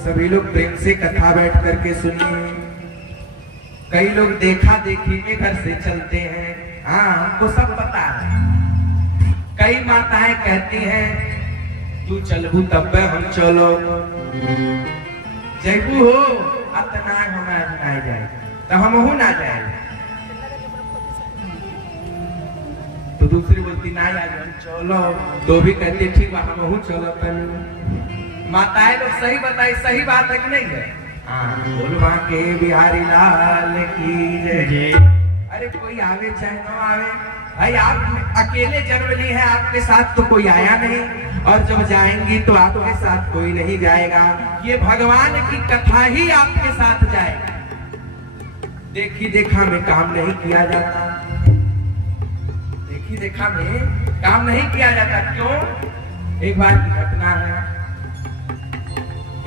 सभी लोग प्रेम से कथा बैठ करके सुनिए। कई लोग देखा देखी में घर से चलते हैं, हाँ हमको सब पता है। कई माताएं कहती हैं तू चलबू तब हम चलो, जयबू हो अतना हमारा ना जाए तो हम ना जाए, तो दूसरी बोलती ना यार चलो, तो भी कहती ठीक बा हम चलो। माताएं लोग सही बताई, सही बात है कि नहीं है? बोलवा के बिहारी लाल की जय। अरे कोई आवे चाहे न आवे, भाई आप अकेले जन्म ली है, आपके साथ तो कोई आया नहीं, और जब जाएंगी तो आपके साथ कोई नहीं जाएगा। ये भगवान की कथा ही आपके साथ जाएगा। देखी देखा में काम नहीं किया जाता, देखी देखा में काम नहीं किया जाता। क्यों? एक बार की घटना है,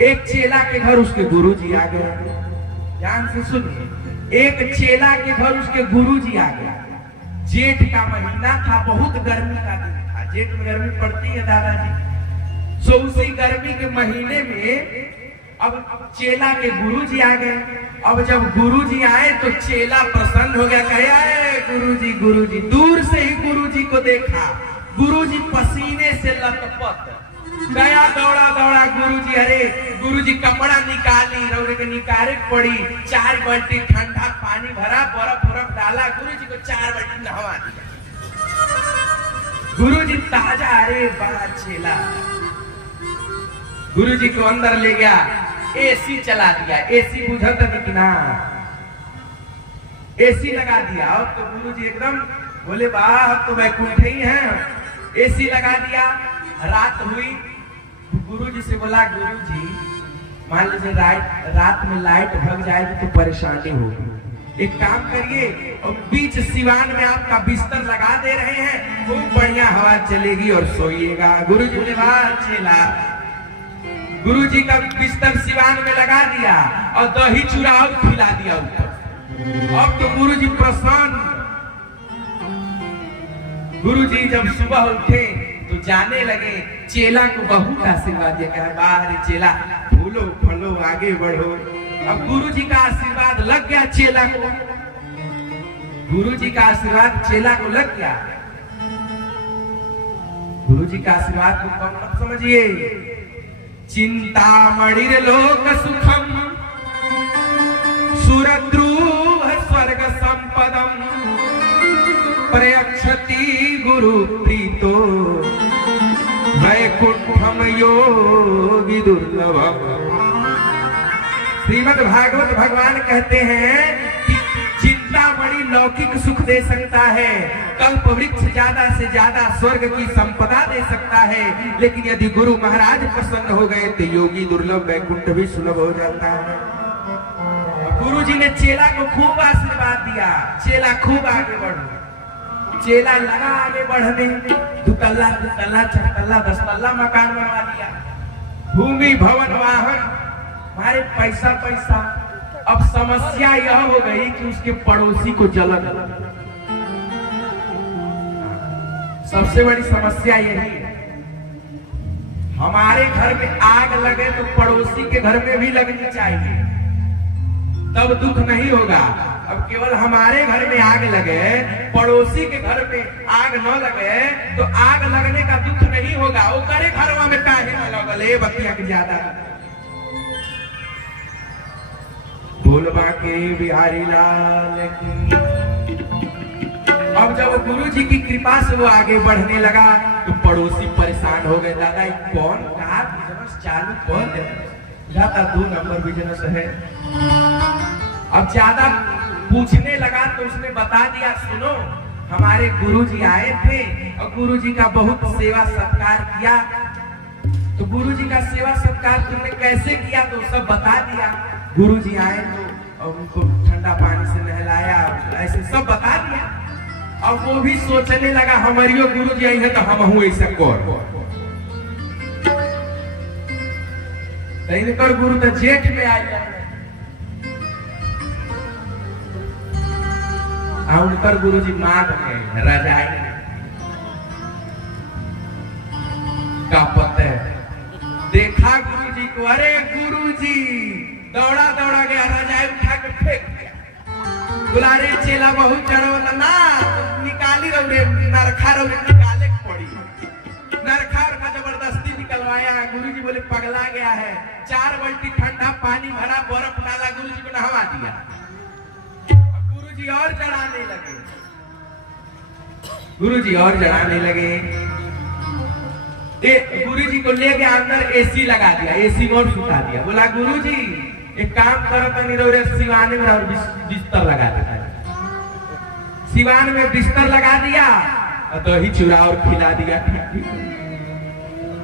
एक चेला के घर उसके गुरुजी आ गए। ध्यान से सुनिए, एक चेला के घर उसके गुरुजी आ गए। जेठ का महीना था, बहुत गर्मी का दिन था। जेठ में गर्मी पड़ती है दादाजी, सो उसी गर्मी के महीने में अब चेला के गुरुजी आ गए। अब जब गुरुजी आए तो चेला प्रसन्न हो गया, कहे गुरुजी गुरुजी। दूर से ही गुरुजी को देखा, गुरुजी पसीने से लथपथ गया, दौड़ा दौड़ा गुरुजी। अरे गुरुजी कपड़ा निकाली, रौरे के निकारे पड़ी, 4 बाल्टी ठंडा पानी भरा, बर्फ बर्फ डाला, गुरुजी को 4 बाल्टी नहवा दिया। गुरुजी ताजा, अरे बड़ा चेला। गुरुजी को अंदर ले गया, एसी चला दिया। एसी बुझा था कि ना, एसी लगा दिया। अब तो गुरुजी एकदम बोले वाह तो वैकुंठ ही है। एसी लगा दिया। रात हुई, गुरुजी से बोला गुरुजी मान लीजिए रात में लाइट भग जाएगी तो परेशानी होगी, एक काम करिए और बीच सिवान में आपका बिस्तर लगा दे रहे हैं, खूब बढ़िया हवा चलेगी और सोइएगा। गुरुजी बोले वाह चेला। गुरुजी का बिस्तर सिवान में लगा दिया और दही चूड़ा और खिला दिया ऊपर। अब तो गुरुजी प्रसन्न। गुरुजी जब सुबह उठे तो जाने लगे, चेला को बहुत आशीर्वाद दिया, कहा बाहर चेला फूलो फलो आगे बढ़ो। अब गुरु जी का आशीर्वाद लग गया चेला को, गुरु जी का आशीर्वाद चेला को लग गया। गुरु जी का आशीर्वाद को कम मत समझिए। चिंतामणिर लोक सुखम सुरद्रुह स्वर्ग संपदम प्रयक्षति गुरु प्रीतो वैकुंठम योगी दुर्लभम। श्रीमद् भागवत भगवान कहते हैं कि चिंतामणि लौकिक सुख दे सकता है, कल्प वृक्ष ज्यादा से ज्यादा स्वर्ग की संपदा दे सकता है, लेकिन यदि गुरु महाराज प्रसन्न हो गए तो योगी दुर्लभ वैकुंठ भी सुलभ हो जाता है। गुरु जी ने चेला को खूब आशीर्वाद दिया, चेला खूब आगे बढ़ो। चेला लगा आगे बढ़ने, दुतल्ला तितल्ला चौतल्ला दसतल्ला मकान बनवा दिया, भूमि भवन वाहन, हमारे पैसा पैसा। अब समस्या यह हो गई कि उसके पड़ोसी को जलन, सबसे बड़ी समस्या यही है। हमारे घर में आग लगे तो पड़ोसी के घर में भी लगनी चाहिए, तब दुख नहीं होगा। अब केवल हमारे घर में आग लगे, पड़ोसी के घर में आग न लगे तो आग लगने का दुख नहीं होगा। वो करे घरवा में काहे न लगले बतिया के ज्यादा। बोलबा के बिहारी लाल की। अब जब गुरु जी की कृपा से वो आगे बढ़ने लगा तो पड़ोसी परेशान हो गए, दादा कौन का बिजनेस चालू कर दे, ज्यादा 2 नंबर बिजनेस है। अब ज्यादा पूछने लगा तो उसने बता दिया, सुनो हमारे गुरुजी आए थे और गुरुजी का बहुत सेवा सत्कार किया। तो गुरुजी का सेवा सत्कार तुमने कैसे किया, तो सब बता दिया। गुरुजी आए तो और उनको ठंडा पानी से नहलाया, ऐसे सब बता दिया। अब वो भी सोचने लगा हमारियो गुरुजी आई है तो हम हूं ऐसा कर गुरु तो जेठ में आए, उनकर गुरुजी माघ में रजाई का पता देखा गुरुजी को, अरे गुरुजी दौड़ा दौड़ा गया, रजाई उठा के फेंक दिया। बोला रे चेला बहुत चढ़ो ना, निकाली रे नरखा रे निकाले पड़ी, नरखा का जबरदस्ती निकलवाया। गुरुजी बोले पगला गया है, 4 बाल्टी ठंडा पानी भरा, बर्फ डाला, गुरुजी को नहवा दिया। गुरुजी और चढ़ाने लगे, गुरुजी और चढ़ाने लगे। गुरुजी को ले गया अंदर, एसी लगा दिया, एसी में और सुता दिया। बोला गुरुजी एक काम करो तो निरोरे सिवान में और बिस्तर लगा दिया। सिवान में बिस्तर लगा दिया और दही चूड़ा और खिला दिया।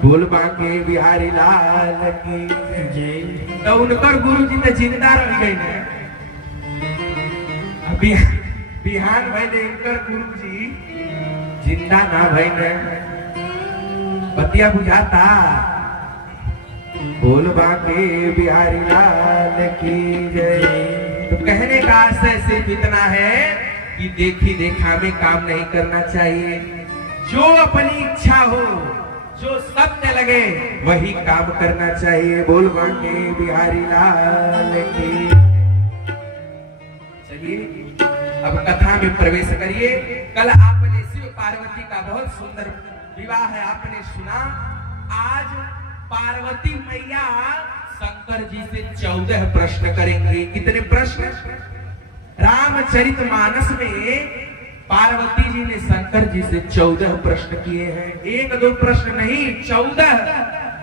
बोल बांके बिहारी लाल की जय। तो उनकर गुरुजी तो जिंदा रह गए। बिहान भैले इनकर गुरुजी जिंदा ना भैले, बतिया बुझाता। बोल बांके बिहारी लाल की जय। तो कहने का आशय सिर्फ इतना है कि देखी देखा में काम नहीं करना चाहिए। जो अपनी इच्छा हो, जो सत्य लगे वही काम करना चाहिए। बोल बांके बिहारी लाल की। चलिए अब कथा में प्रवेश करिए। कल आपने शिव पार्वती का बहुत सुंदर विवाह है आपने सुना। आज पार्वती मैया शंकर जी से 14 प्रश्न करेंगे। कितने प्रश्न? रामचरितमानस में पार्वती जी ने शंकर जी से 14 प्रश्न किए हैं। 1-2 प्रश्न नहीं, 14।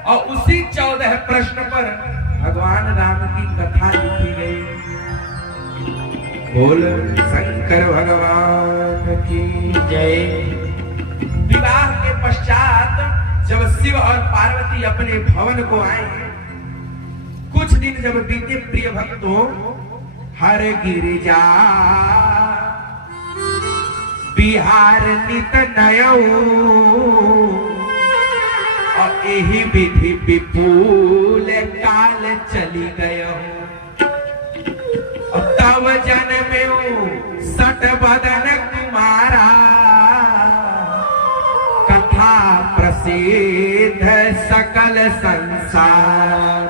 और उसी 14 प्रश्न पर भगवान राम की कथा लिखी गई। बोल शंकर भगवान की जय। विवाह के पश्चात जब शिव और पार्वती अपने भवन को आए, कुछ दिन जब बीते प्रिय भक्तों, हर गिरिजा बिहार नित नयऊ और यही विधि विपुल काल चली गयो। तब जन्मेऊ सट बदन कुमारा, कथा प्रसिद्ध संसार।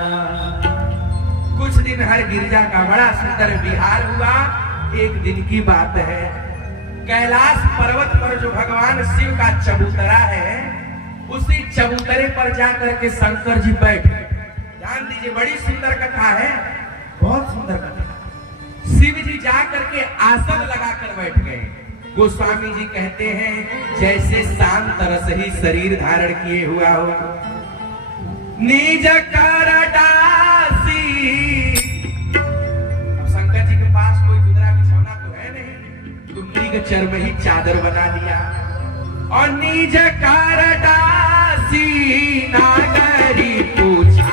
कुछ दिन हर गिरजा का बड़ा सुंदर विहार हुआ। एक दिन की बात है, कैलाश पर्वत पर जो भगवान शिव का चबूतरा है, उसी चबूतरे पर जाकर के शंकर जी बैठे। ध्यान दीजिए, बड़ी सुंदर कथा है, बहुत सुंदर कथा। शिव जी जाकर के आसन लगाकर बैठ गए। गोस्वामी जी कहते हैं जैसे शांत रस ही शरीर धारण किए हुआ हो। निज कर दासी, अब शंकर जी के पास कोई गुदरा बिछौना तो है नहीं, तो मृग चर्म ही चादर बना दिया। और निज कर दासी नागरी पूछा,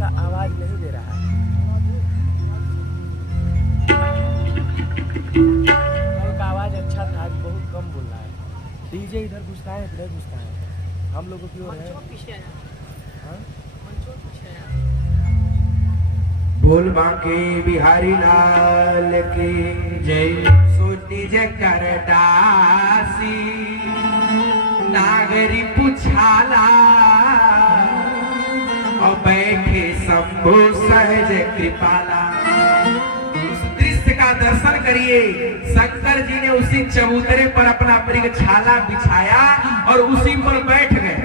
आवाज नहीं दे रहा है। का आवाज अच्छा था, आज बहुत कम बोल रहा है। डीजे इधर घुसता है, इधर घुसता है। हम लोगों की ओर है। बोल बांके बिहारी लाल की जय। सो निज कर दासी नागरी पुछाला, और बैठे शंभु सहज कृपाला। उस दृश्य का दर्शन करिए। शंकर जी ने उसी चबूतरे पर अपना मृगछाला बिछाया और उसी पर बैठ गए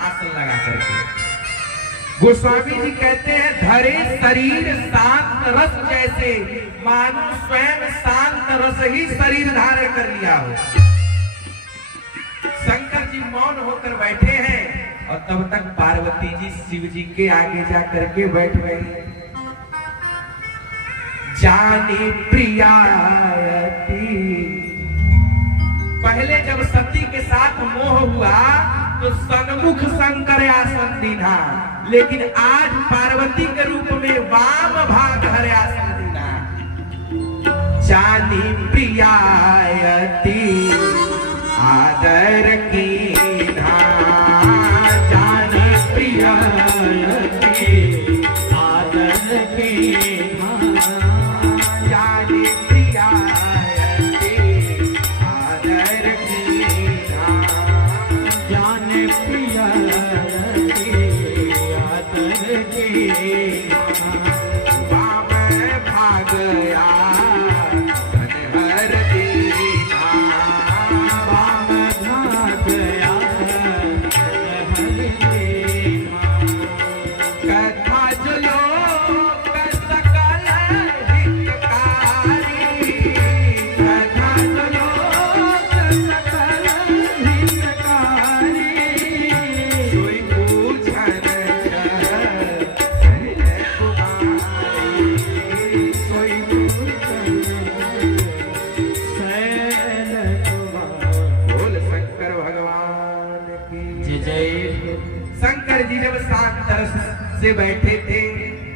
आसन लगा करके। गोस्वामी जी कहते हैं धरे शरीर शांत रस जैसे, मानो स्वयं शांत रस ही शरीर धारण कर लिया हो। शंकर जी मौन होकर बैठे हैं और तब तक पार्वती जी शिव जी के आगे जा करके बैठ गई। जानी प्रियायती, पहले जब सती के साथ मोह हुआ तो सन्मुख शंकर आसन दीना, लेकिन आज पार्वती के रूप में वाम भाग हर आसन दीना। जानी प्रियायती आदर की से बैठे थे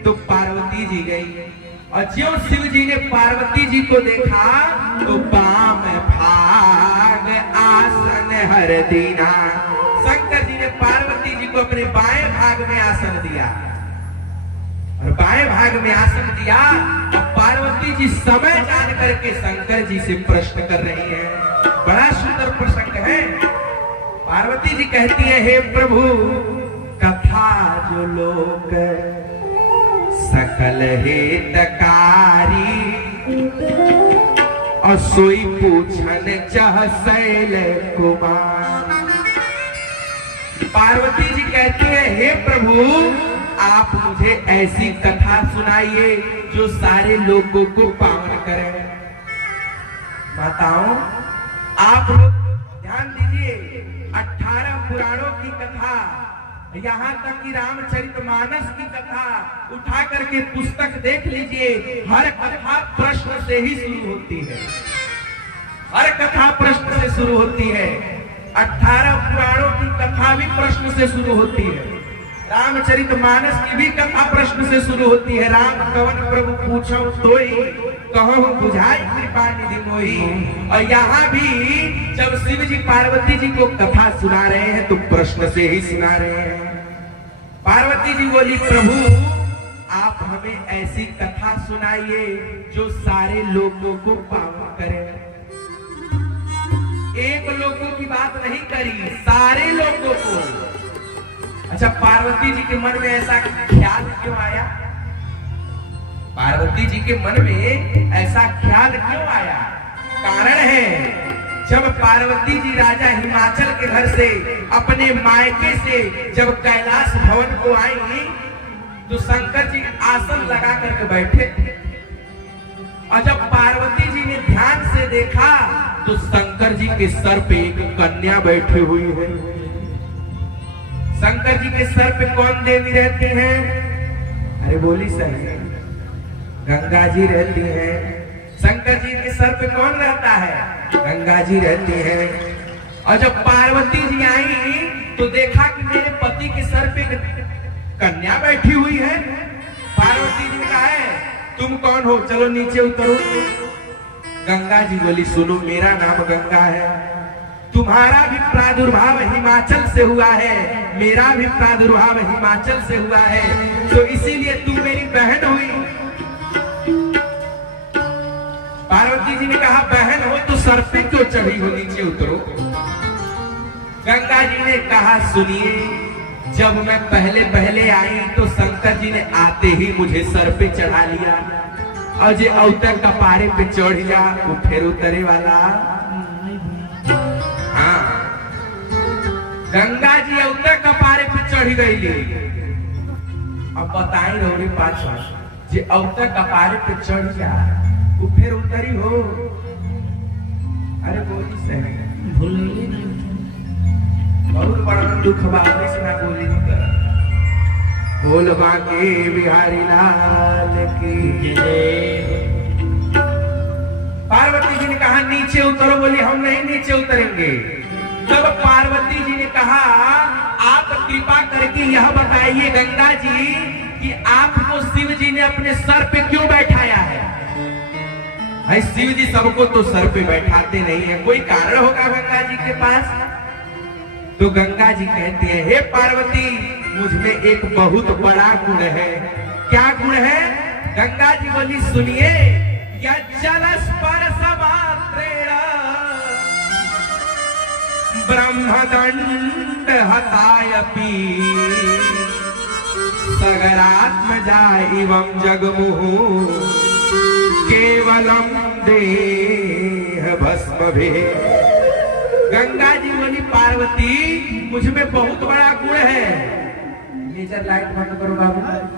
तो पार्वती जी गई, और ज्यों शिव जी ने पार्वती जी को देखा तो बाम भाग आसन हर दीना। शंकर जी ने पार्वती जी को अपने बाएं भाग में आसन दिया, और बाएं भाग में आसन दिया, और पार्वती जी समय जान करके शंकर जी से प्रश्न कर रही है। बड़ा सुंदर प्रसंग है। पार्वती जी कहती है, हे प्रभु, कथा जो लोक सकल हितकारी, और सोई पूछन चह शैल कुमार। पार्वती जी कहती है, हे प्रभु, आप मुझे ऐसी कथा सुनाइए जो सारे लोगों को पावन करे। माताओं, आप लोग ध्यान दीजिए, 18 पुराणों की कथा यहाँ तक कि रामचरितमानस की कथा उठा करके पुस्तक देख लीजिए, हर कथा प्रश्न से ही शुरू होती है। हर कथा प्रश्न से शुरू होती है। 18 पुराणों की कथा भी प्रश्न से शुरू होती है। रामचरितमानस की भी कथा प्रश्न से शुरू होती है। राम कवन प्रभु पूछो तोई, कहो बुझाई कृपा निधि मोही। और यहाँ भी जब शिव जी पार्वती जी को कथा सुना रहे हैं तो प्रश्न से ही सुना रहे हैं। पार्वती जी बोली, प्रभु आप हमें ऐसी कथा सुनाइए जो सारे लोगों को पावन करे। एक लोगों की बात नहीं करी, सारे लोगों को। अच्छा, पार्वती जी के मन में ऐसा ख्याल क्यों आया? पार्वती जी के मन में ऐसा ख्याल क्यों आया? कारण है, जब पार्वती जी राजा हिमाचल के घर से अपने मायके से जब कैलाश भवन को आई तो शंकर जी आसन लगा करके बैठे। और जब पार्वती जी ने ध्यान से देखा तो शंकर जी के सर पे एक कन्या बैठी हुई है। शंकर जी के सर पे कौन देवी रहती हैं? अरे बोली सही, गंगा जी रहती हैं। शंकर जी के सर पे कौन रहता है? गंगा जी रहती हैं। और जब पार्वती जी आई तो देखा कि मेरे पति के सर पे कन्या बैठी हुई है। पार्वती जी कहा है, तुम कौन हो, चलो नीचे उतरो। गंगा जी बोली, सुनो मेरा नाम गंगा है, तुम्हारा भी प्रादुर्भाव हिमाचल से हुआ है, मेरा भी प्रादुर्भाव हिमाचल से हुआ है, तो इसीलिए तुम मेरी बहन हुई। पार्वती जी ने कहा, बहन हो तो सर पे क्यों चढ़ी हो, नीचे उतरो। गंगा जी ने कहा, सुनिए, जब मैं पहले पहले आई तो शंकर जी ने आते ही मुझे सर पे चढ़ा लिया, और जे अवतर कपारे पे चढ़ जा वो फिर उतरे वाला। हाँ, गंगा जी अवतर कपारे पे चढ़ गई। अब बताई रही पाछा, जे अवतर कपारे पे चढ़ जा वो फिर उतरी हो। अरे बोली सही, भूल बहुत बड़ा दुख बाबे से ना बोली नहीं कर। बोल बाके बिहारी लाल की जय। पार्वती जी ने कहा, नीचे उतरो। बोली, हम नहीं नीचे उतरेंगे। तब पार्वती जी ने कहा, आप कृपा करके यह बताइए गंगा जी कि आपको शिव जी ने अपने सर पे क्यों बैठाया है? भाई शिव जी सबको तो सर पे बैठाते नहीं है, कोई कारण होगा गंगा जी के पास। तो गंगा जी कहते हैं, हे पार्वती, मुझ में एक बहुत बड़ा गुण है। क्या गुण है? गंगा जी बोली, सुनिए, जलस्पर्श मात्रेण ब्रह्मदंड हतायपि सगरात्मजा एवं जगमुहु केवलम देह भस्म भे। गंगा जी बोली, पार्वती, मुझ में बहुत बड़ा गुण है। लेजर लाइट बंद करो बाबू।